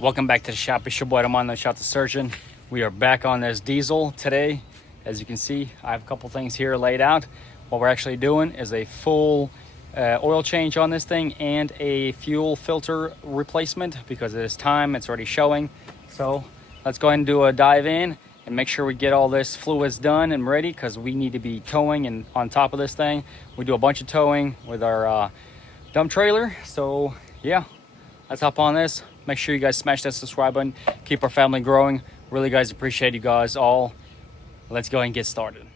Welcome back to the shop. It's your boy Romanovich, the surgeon. We are back on this diesel today. As you can see, I have a couple things here laid out. What we're actually doing is a full oil change on this thing and a fuel filter replacement because it is time. It's already showing. So let's go ahead and do a dive in and make sure we get all this fluids done and ready because we need to be towing and on top of this thing. We do a bunch of towing with our dump trailer. So yeah, let's hop on this. Make sure you guys smash that subscribe button. Keep our family growing. Really, guys, appreciate you guys all. Let's go ahead and get started.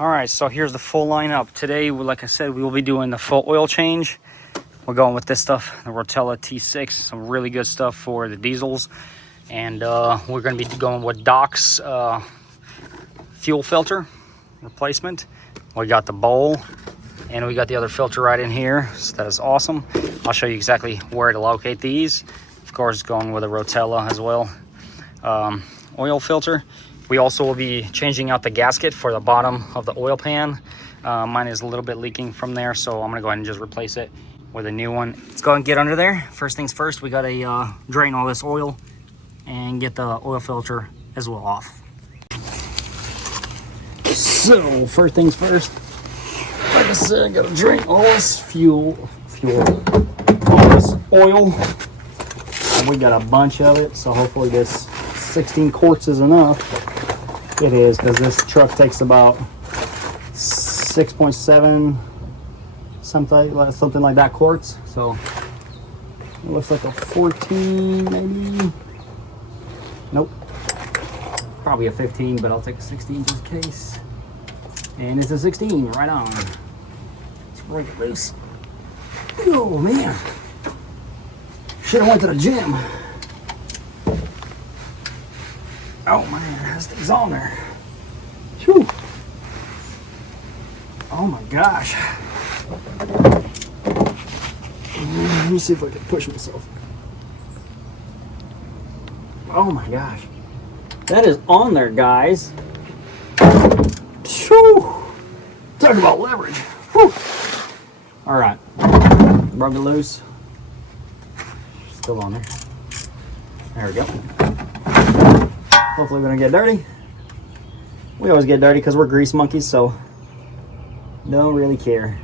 All right, so here's the full lineup. Today, like I said, we will be doing the full oil change. We're going with this stuff, the Rotella T6, some really good stuff for the diesels. And we're going to be going with Doc's fuel filter replacement. We got the bowl, and we got the other filter right in here. So that is awesome. I'll show you exactly where to locate these. Of course, going with a Rotella as well. Oil filter. We also will be changing out the gasket for the bottom of the oil pan. Mine is a little bit leaking from there, so I'm going to go ahead and just replace it with a new one. Let's go and get under there. First things first, we got to drain all this oil and get the oil filter as well off. So first things first, like I said, I got to drain all this all this oil. And we got a bunch of it, so hopefully this 16 quarts is enough. It is, because this truck takes about 6.7 something like that quarts. So it looks like a 14 maybe. Nope, probably a 15, but I'll take a 16 just in case. And it's a 16 right on. Let's break it loose. Oh man, should have went to the gym. Oh man, that thing's on there. Whew. Oh my gosh. Let me see if I can push myself. Oh my gosh. That is on there, guys. Whew. Talk about leverage. Whew. All right. Rub it loose. Still on there. There we go. Hopefully we don't get dirty. We always get dirty because we're grease monkeys, so don't really care.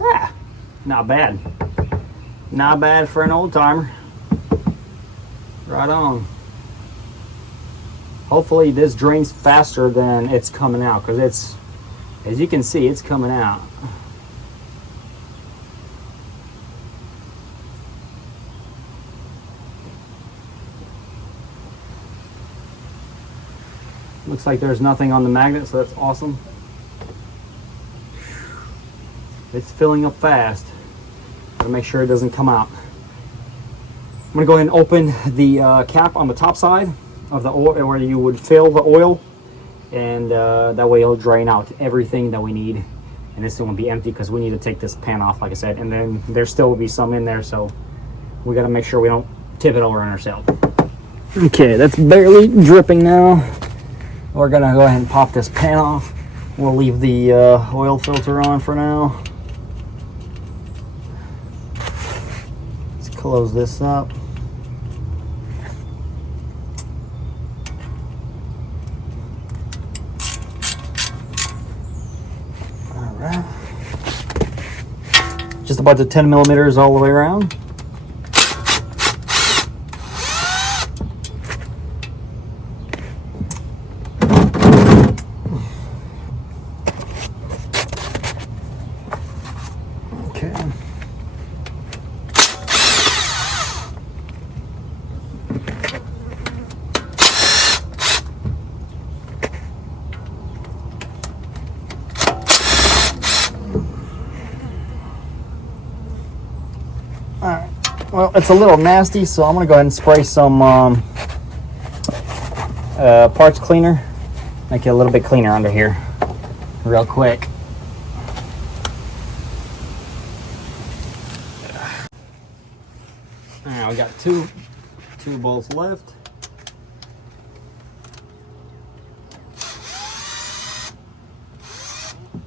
Ah, not bad. Not bad for an old timer. Right on. Hopefully this drains faster than it's coming out, because it's, as you can see, it's coming out. Looks like there's nothing on the magnet, so that's awesome. It's filling up fast. Gotta make sure it doesn't come out. I'm gonna go ahead and open the cap on the top side of the oil, where you would fill the oil, and that way it'll drain out everything that we need. And this thing will be empty because we need to take this pan off, like I said. And then there still will be some in there, so we gotta make sure we don't tip it over on ourselves. Okay, that's barely dripping now. We're gonna go ahead and pop this pan off. We'll leave the oil filter on for now. Let's close this up. All right. Just about the 10 millimeters all the way around. Alright, well, it's a little nasty, so I'm going to go ahead and spray some parts cleaner. Make it a little bit cleaner under here. real quick. Now we got two bolts left.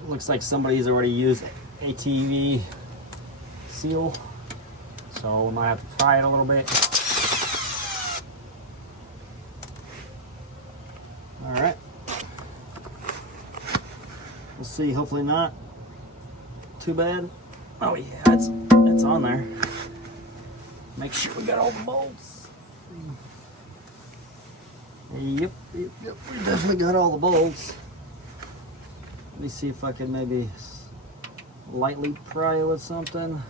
Looks like somebody's already used ATV seal, so we might have to try it a little bit. All right, we'll see. Hopefully not too bad. Oh yeah, it's on there. Make sure we got all the bolts. Yep, we definitely got all the bolts. Let me see if I can maybe lightly pry with something.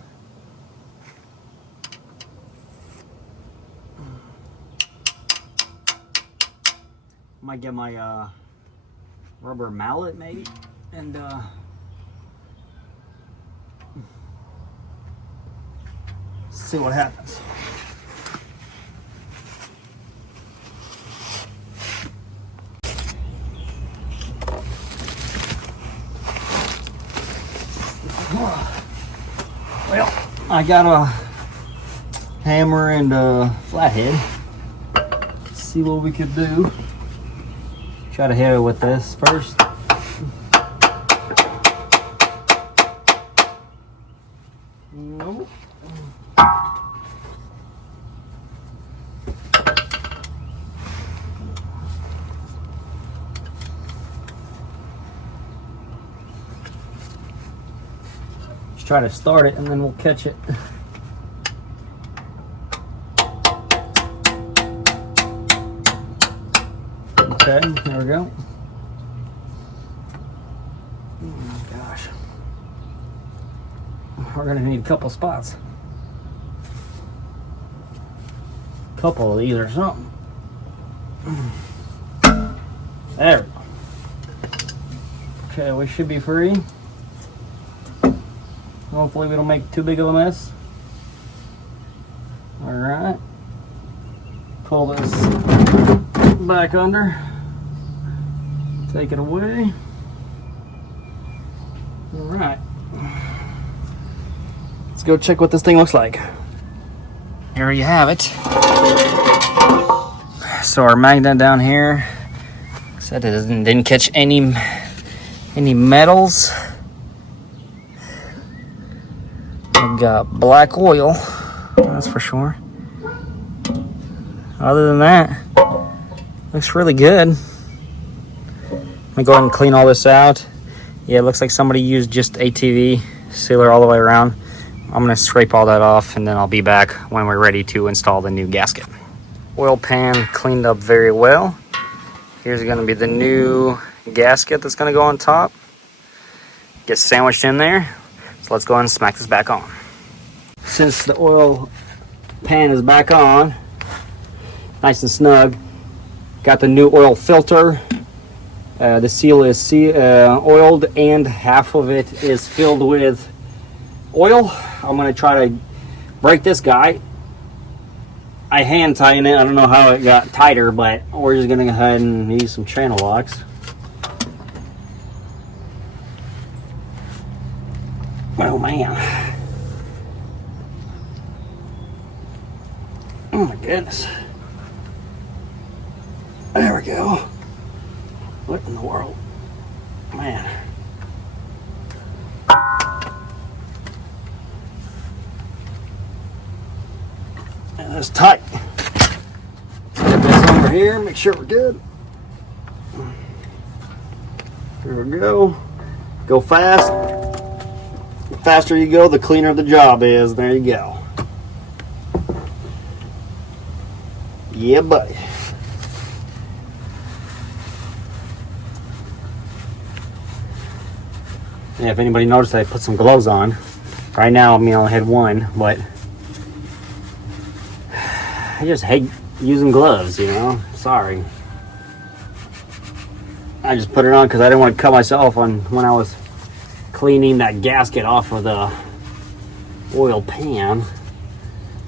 Might get my rubber mallet maybe, and see what happens. Well, I got a hammer and a flathead. Let's see what we could do. Try to hit it with this first. Nope. Just try to start it and then we'll catch it. Okay, there we go. Oh gosh. We're gonna need a couple spots. Couple of these or something. There we go. Okay, we should be free. Hopefully we don't make too big of a mess. All right. Pull this back under. Take it away. All right. Let's go check what this thing looks like. Here you have it. So our magnet down here said it didn't catch any metals. We've got black oil, that's for sure. Other than that, looks really good. Let me go ahead and clean all this out. Yeah, it looks like somebody used just ATV sealer all the way around. I'm gonna scrape all that off and then I'll be back when we're ready to install the new gasket. Oil pan cleaned up very well. Here's gonna be the new gasket that's gonna go on top. Get sandwiched in there. So let's go ahead and smack this back on. Since the oil pan is back on, nice and snug, got the new oil filter. The seal is oiled and half of it is filled with oil. I'm going to try to break this guy. I hand tighten it. I don't know how it got tighter, but we're just going to go ahead and use some channel locks. Oh man. Oh my goodness. There we go. What in the world? Man. And that's tight. Get this over here, make sure we're good. There we go. Go fast. The faster you go, the cleaner the job is. There you go. Yeah, buddy. Yeah, if anybody noticed, I put some gloves on. Right now, I mean, I only had one, but I just hate using gloves, you know? Sorry. I just put it on because I didn't want to cut myself on when I was cleaning that gasket off of the oil pan.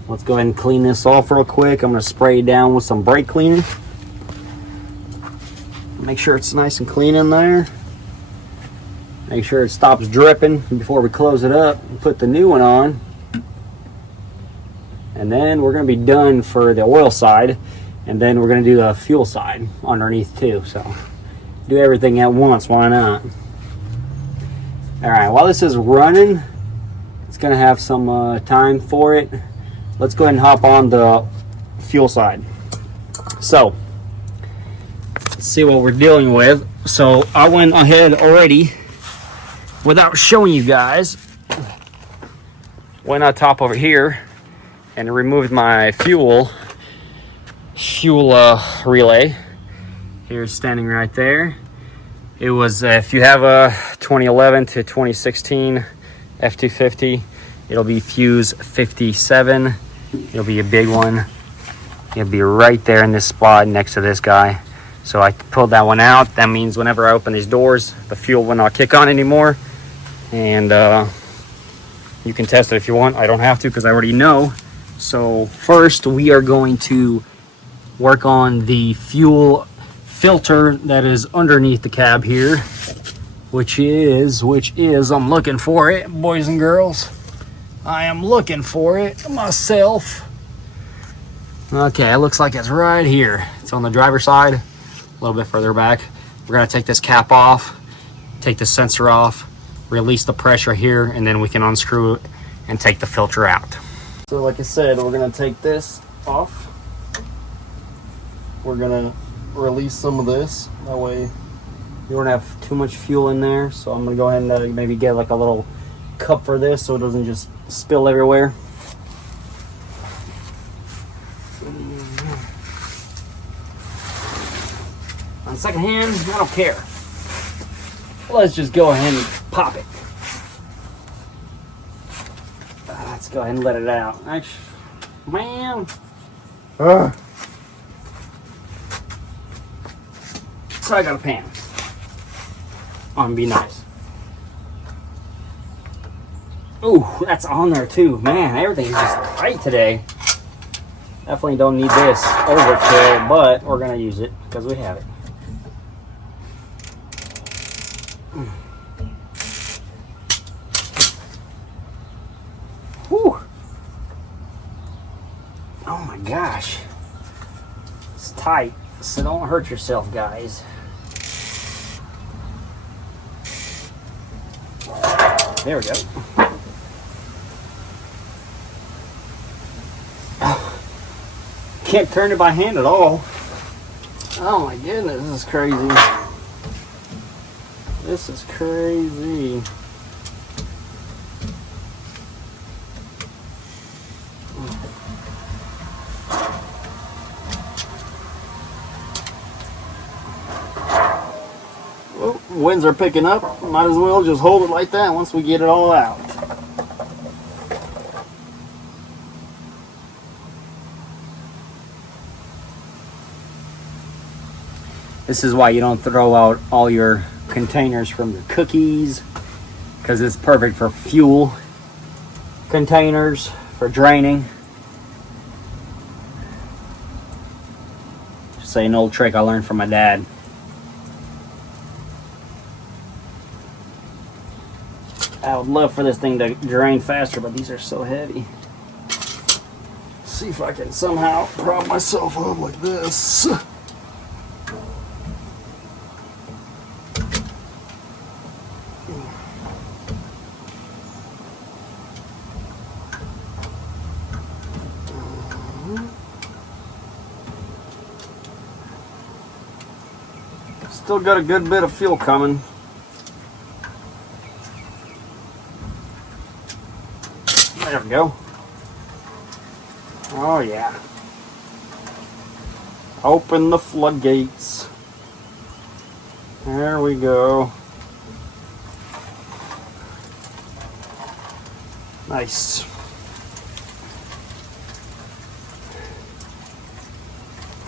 Let's go ahead and clean this off real quick. I'm going to spray it down with some brake cleaner. Make sure it's nice and clean in there. Make sure it stops dripping before we close it up and put the new one on. And then we're going to be done for the oil side, and then we're going to do the fuel side underneath too. So do everything at once, why not? All right, while this is running, it's going to have some time for it. Let's go ahead and hop on the fuel side. So let's see what we're dealing with. So I went ahead already, without showing you guys, went on top over here and removed my fuel relay. Here's standing right there. It was, if you have a 2011 to 2016 F250, it'll be fuse 57. It'll be a big one. It'll be right there in this spot next to this guy. So I pulled that one out. That means whenever I open these doors, the fuel will not kick on anymore. And you can test it if you want. I don't have to because I already know. So first we are going to work on the fuel filter that is underneath the cab here, which is I'm looking for it, boys and girls. I am looking for it myself. Okay, it looks like it's right here. It's on the driver's side, a little bit further back. We're gonna take this cap off, take the sensor off, release the pressure here, and then we can unscrew it and take the filter out. So like I said, we're gonna take this off. We're gonna release some of this. That way you don't have too much fuel in there. So I'm gonna go ahead and maybe get like a little cup for this so it doesn't just spill everywhere. On second hand, I don't care. Let's just go ahead and pop it. Let's go ahead and let it out. Actually, man. So I got a pan. On, be nice. Ooh, that's on there too. Man, everything's just tight today. Definitely don't need this overkill, but we're gonna use it because we have it. Whew. Oh my gosh. It's tight, so don't hurt yourself, guys. There we go. Can't turn it by hand at all. Oh my goodness, this is crazy. This is crazy. Well, winds are picking up. Might as well just hold it like that once we get it all out. This is why you don't throw out all your containers from your cookies, because it's perfect for fuel containers, for draining. Just say an old trick I learned from my dad. I would love for this thing to drain faster, but these are so heavy. See if I can somehow prop myself up like this. Still got a good bit of fuel coming. There we go. Oh yeah. Open the floodgates. There we go. Nice.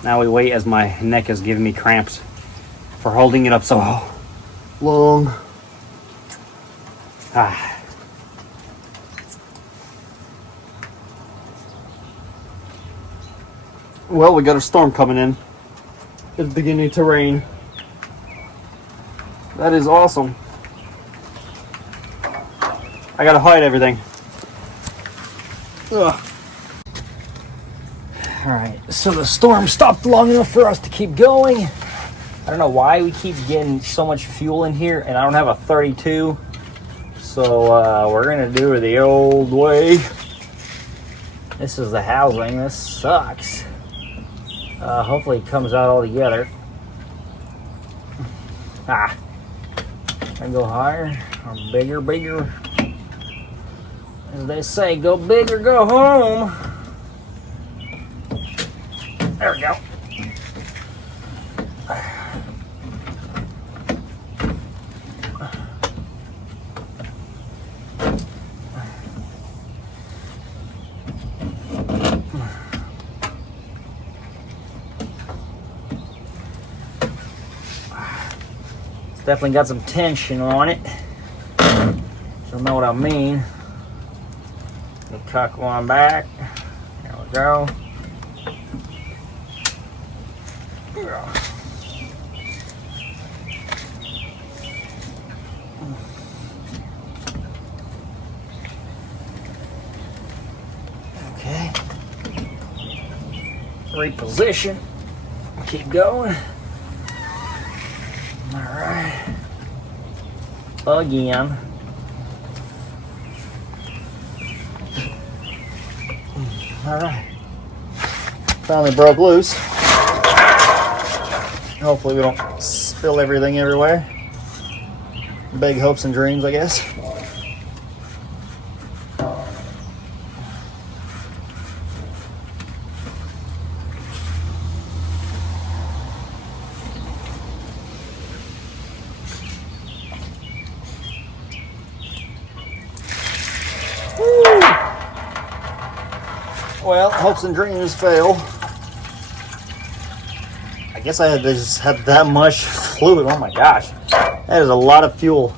Now we wait as my neck is giving me cramps for holding it up so long. Ah. Well, we got a storm coming in. It's beginning to rain. That is awesome. I gotta hide everything. Ugh. All right, so the storm stopped long enough for us to keep going. I don't know why we keep getting so much fuel in here, and I don't have a 32. So we're gonna do it the old way. This is the housing. This sucks. Hopefully it comes out all together. I go higher or bigger. As they say, go big or go home. There we go. It's definitely got some tension on it. You'll know what I mean. We'll tuck one back. There we go. Okay. Reposition. Keep going. All right. Again. All right. Finally broke loose. Hopefully we don't spill everything everywhere. Big hopes and dreams, I guess. Woo. Well, hopes and dreams fail. I guess I just had that much fluid. Oh my gosh, that is a lot of fuel.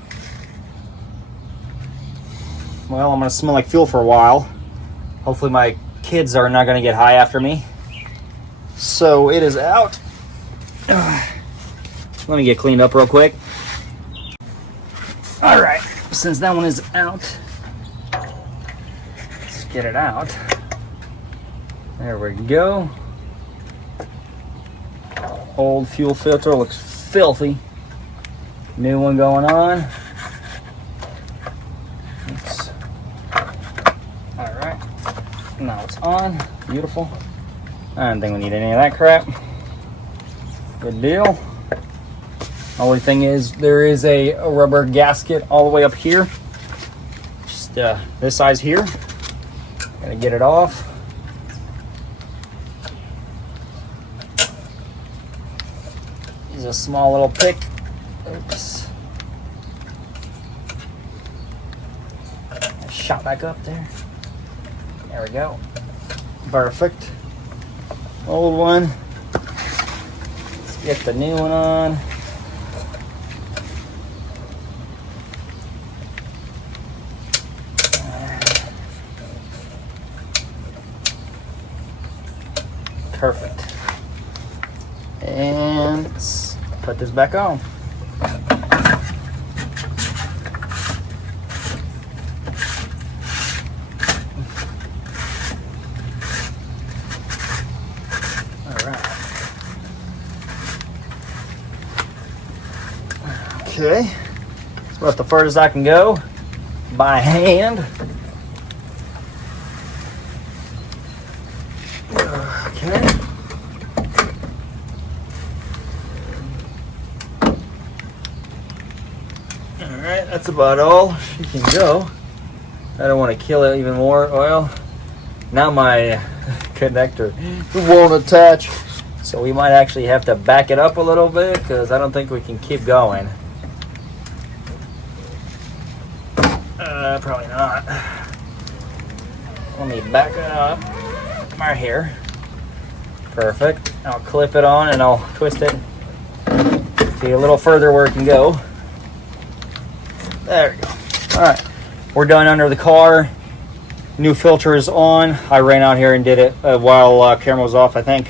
Well, I'm gonna smell like fuel for a while. Hopefully my kids are not gonna get high after me. So it is out. Let me get cleaned up real quick. All right, since that one is out, let's get it out. There we go. Old fuel filter looks filthy. New one going on. Oops. All right, now it's on. Beautiful. I don't think we need any of that crap. Good deal. Only thing is, there is a rubber gasket all the way up here. Just this size here. Gotta get it off. Use a small little pick. Oops. Shot back up there. There we go. Perfect. Old one. Let's get the new one on. Perfect. And let's put this back on. Okay, that's about the furthest I can go by hand. Okay. All right, that's about all she can go. I don't want to kill it even more oil. Now my connector won't attach, so we might actually have to back it up a little bit because I don't think we can keep going. Probably not. Let me back it up right here. Perfect. I'll clip it on and I'll twist it. See a little further where it can go. There we go. All right, we're done under the car. New filter is on. I ran out here and did it while camera was off, I think,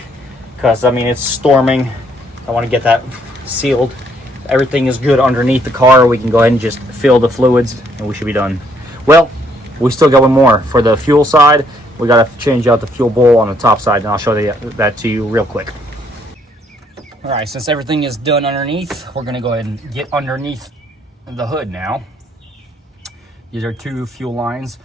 because I mean it's storming. I want to get that sealed. Everything is good underneath the car. We can go ahead and just fill the fluids and we should be done. Well, we still got one more. For the fuel side, we got to change out the fuel bowl on the top side, and I'll show that to you real quick. All right, since everything is done underneath, we're gonna go ahead and get underneath the hood now. These are 2 fuel lines.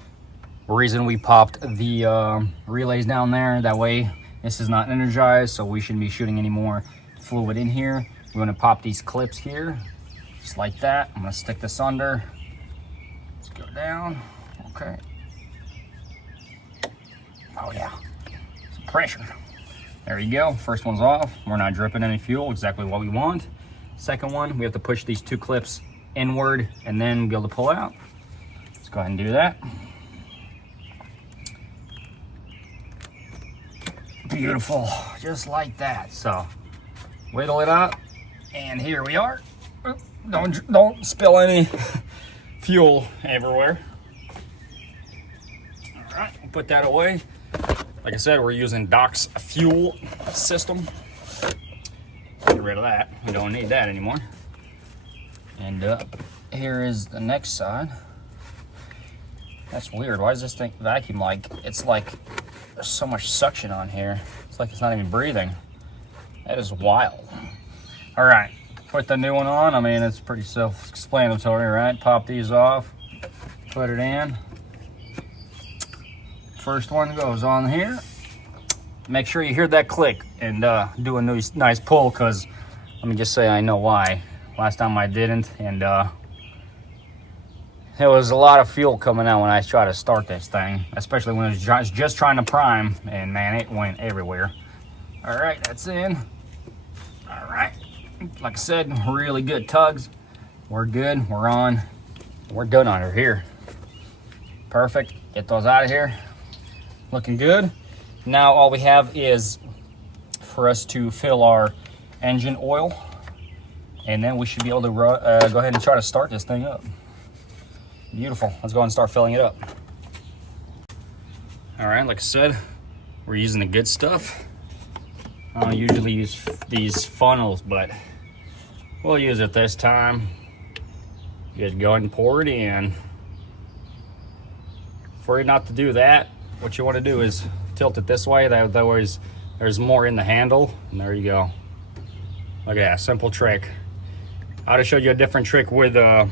The reason we popped the relays down there, that way this is not energized, so we shouldn't be shooting any more fluid in here. We're gonna pop these clips here, just like that. I'm gonna stick this under. Let's go down, okay. Oh yeah, some pressure. There you go, first one's off. We're not dripping any fuel, exactly what we want. Second one, we have to push these 2 clips inward and then be able to pull out. Let's go ahead and do that. Beautiful, just like that. So, whittle it up, and here we are. Don't spill any fuel everywhere. All right, we'll put that away. Like I said, we're using Doc's fuel system. Get rid of that. We don't need that anymore. And here is the next side. That's weird. Why does this thing vacuum like? It's like there's so much suction on here. It's like it's not even breathing. That is wild. All right, put the new one on. I mean, it's pretty self-explanatory, right? Pop these off, put it in. First one goes on here. Make sure you hear that click and do a nice pull, because let me just say I know why. Last time I didn't, and there was a lot of fuel coming out when I tried to start this thing, especially when it was just trying to prime, and man, it went everywhere. All right, that's in. All right, like I said, really good tugs. We're good, we're on. We're good under here. Perfect, get those out of here. Looking good. Now all we have is for us to fill our engine oil, and then we should be able to go ahead and try to start this thing up. Beautiful. Let's go ahead and start filling it up. All right, like I said, we're using the good stuff. I don't usually use these funnels, but we'll use it this time. Just go ahead and pour it in. For you not to do that, what you want to do is tilt it this way. That way there's more in the handle, and there you go. Look at that, simple trick. I would have showed you a different trick with the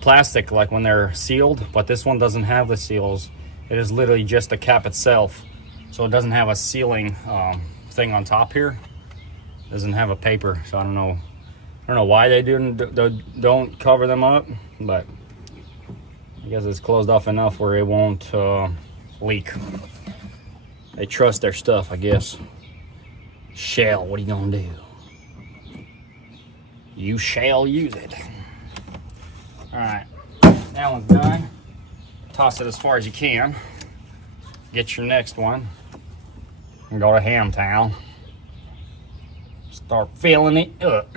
plastic, like when they're sealed, but this one doesn't have the seals. It is literally just the cap itself, so it doesn't have a sealing thing on top here. It doesn't have a paper, so I don't know why they don't cover them up, but I guess it's closed off enough where it won't leak. They trust their stuff, I guess. Shell, what are you gonna do? You shall use it. All right, that one's done. Toss it as far as you can. Get your next one and go to Ham Town. Start filling it up.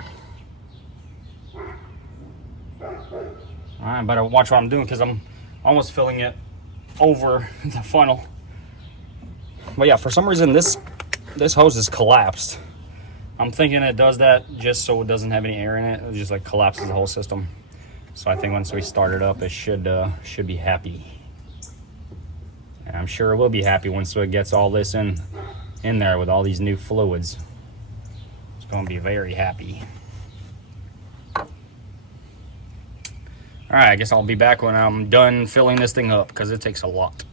All right, better watch what I'm doing, because I'm almost filling it over the funnel. But yeah, for some reason this hose is collapsed. I'm thinking it does that just so it doesn't have any air in it. It just like collapses the whole system. So I think once we start it up, it should be happy. And I'm sure it will be happy once it gets all this in there with all these new fluids. It's going to be very happy. All right, I guess I'll be back when I'm done filling this thing up, because it takes a lot.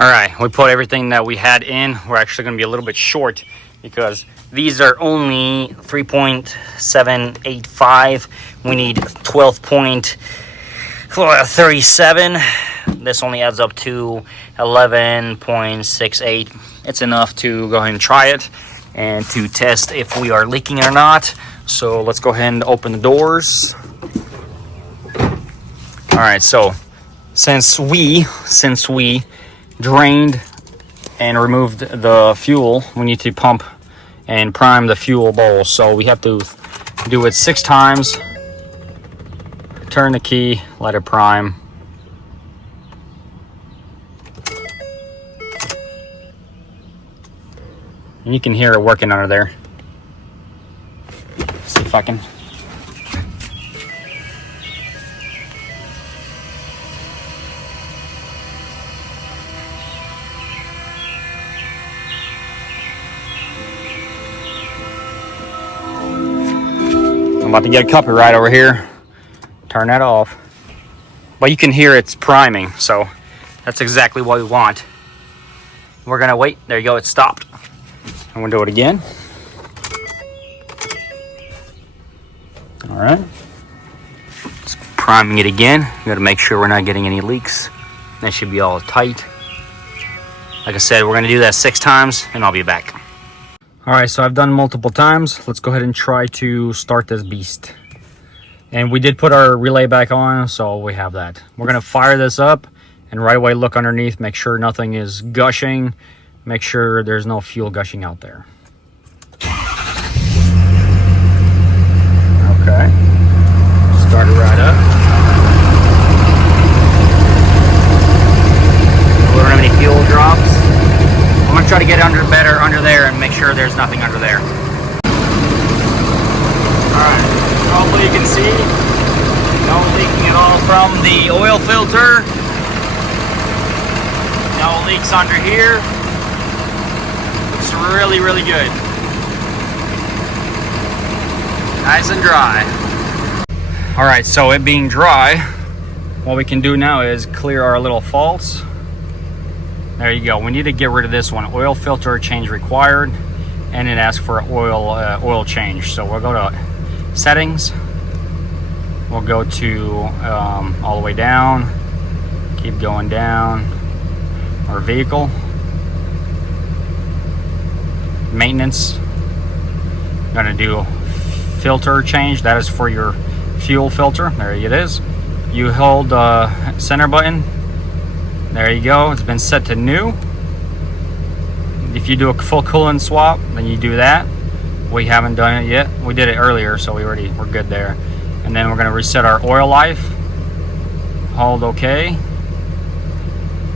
All right, we put everything that we had in. We're actually going to be a little bit short because these are only 3.785. We need 12.37. This only adds up to 11.68. It's enough to go ahead and try it and to test if we are leaking or not. So let's go ahead and open the doors. All right, so since we drained and removed the fuel, we need to pump and prime the fuel bowl. So we have to do it 6 times. Turn the key, let it prime. And you can hear it working under there. See if I can. about to get a copyright over here. Turn that off. But you can hear it's priming, so that's exactly what we want. We're gonna wait. There you go, it stopped. I'm gonna do it again. All right. Just priming it again. We gotta make sure we're not getting any leaks. That should be all tight. Like I said, we're gonna do that 6 times and I'll be back. All right, so I've done multiple times. Let's go ahead and try to start this beast. And we did put our relay back on, so we have that. We're gonna fire this up and right away look underneath, make sure nothing is gushing, make sure there's no fuel gushing out there. Okay, start it right up. We don't have any fuel drops. I'm gonna try to get under there and make sure there's nothing under there. Alright, hopefully you can see no leaking at all from the oil filter. No leaks under here. Looks really, really good. Nice and dry. Alright, so it being dry, what we can do now is clear our little faults. There you go. We need to get rid of this one. Oil filter change required, and it asks for oil change. So we'll go to settings. We'll go to all the way down. Keep going down. Our vehicle. Maintenance. Gonna do filter change. That is for your fuel filter. There it is. You hold the center button. There you go, it's been set to new. If you do a full coolant swap, then you do that. We haven't done it yet. We did it earlier, so we're good there. And then we're gonna reset our oil life. Hold OK.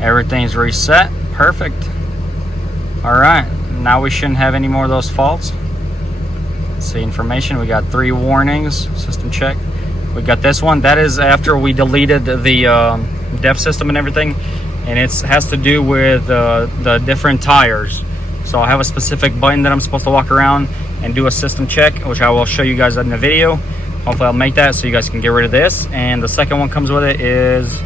Everything's reset, perfect. All right, now we shouldn't have any more of those faults. See information, we got 3 warnings, system check. We got this one, that is after we deleted the depth system and everything. And it has to do with the different tires. So I have a specific button that I'm supposed to walk around and do a system check, which I will show you guys in the video. Hopefully I'll make that so you guys can get rid of this. And the second one comes with it is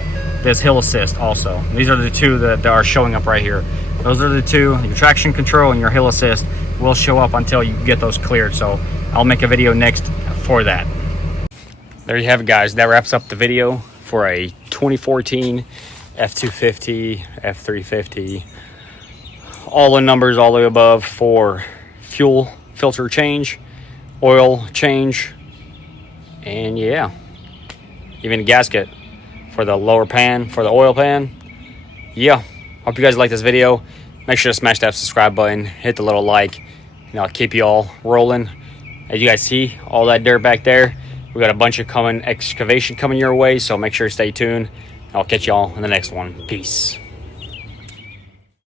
this hill assist also. These are the 2 that are showing up right here. Those are the 2, your traction control and your hill assist will show up until you get those cleared. So I'll make a video next for that. There you have it, guys. That wraps up the video for a 2014 F250, F350, all the numbers, all the above for fuel filter change, oil change, and yeah, even a gasket for the lower pan, for the oil pan. Yeah, hope you guys like this video. Make sure to smash that subscribe button, hit the little like, and I'll keep you all rolling. As you guys see, all that dirt back there, we got a bunch of excavation coming your way, so make sure to stay tuned. I'll catch y'all in the next one. Peace.